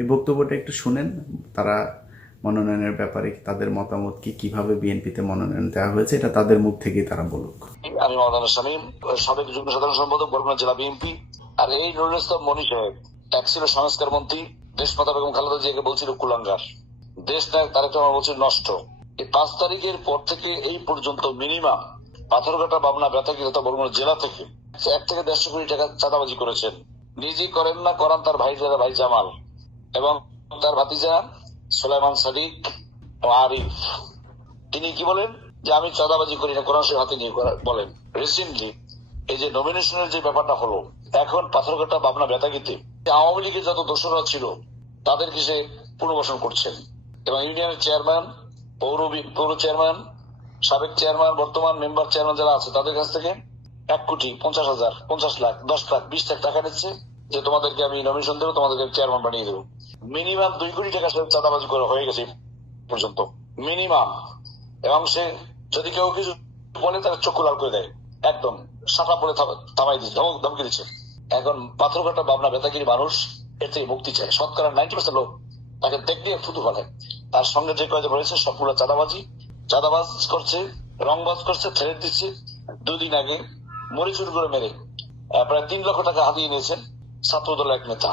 এই বক্তব্যটা একটু শুনেন, তারা মনোনয়নের ব্যাপারে তাদের মতামত কি, কিভাবে বিএনপিতে মনোনয়ন দেওয়া হয়েছে, এটা তাদের মুখ থেকেই তারা বলুক। আমি মাওলানা শামীম, সাবেক যুগ্ম সাধারণ সম্পাদক, বরগুনা জেলা বিএনপি। আর এই নুরুল ইসলাম মনি সাহেব এক ছিল সংস্কার মন্ত্রী, দেশমাতা বেগম খালেদা জিয়াকে বলছিল কুলাঙ্গার, দেশ নায়ক তারেক রহমান বলছিল নষ্ট। এই 5 তারিখের পর থেকে এই পর্যন্ত মিনিমাম পাথরঘাটা, পাবনা, বেতাগী তথা বরগুনা জেলা থেকে 1 থেকে 150 কোটি টাকা চাঁদাবাজি করেছেন। নিজেই করেন না, করান তার ভাই জামাল এবং তার ভাতিজা সুলাইমান সাদিক ও আরিফ। তিনি কি বলেন যে আমি চাঁদাবাজি করি না, কোরআন শরীফ হাতে নিয়ে বলেন। রিসেন্টলি এই যে নমিনেশনের যে ব্যাপারটা হলো, এখন পাথরঘাটা, পাবনা, বেতাগীতে আওয়ামী লীগের যত দোসররা ছিল তাদেরকে সে পুনর্বাসন করছেন এবং ইউনিয়নের চেয়ারম্যান, পৌর চেয়ারম্যান, সাবেক চেয়ারম্যান, বর্তমান মেম্বার চেয়ারম্যান যারা আছে তাদের কাছ থেকে 1,50,000, 50 লাখ, 10 লাখ, 20 লাখ টাকা নিচ্ছে যে তোমাদেরকে আমি নমিনেশন দেবো, তোমাদেরকে চেয়ারম্যান বানিয়ে দেবো। মিনিমাম 2 কোটি টাকা সে চাঁদাবাজি করে হয়ে গেছে পর্যন্ত, মিনিমাম। এবং সে যদি কেউ কিছু বলে তার চক্ষু লাল করে দেয়, একদম সাফা বলে থামাই দিচ্ছে, ধমকি দিচ্ছে। এখন পাথরঘাটা, পাবনা, বেতাগিরি মানুষ এর থেকে মুক্তি চায়। শতকরা 90% লোক তাকে দেখতে থুতু ফেলে। তার সঙ্গে যে কয়েকজন রয়েছে সবগুলো চাঁদাবাজ করছে, রংবাজ করছে, থ্রেট দিচ্ছে। 2 দিন আগে মরিচুর করে মেরে প্রায় 3 লক্ষ টাকা হাতিয়ে নিয়েছেন ছাত্রদলের এক নেতা।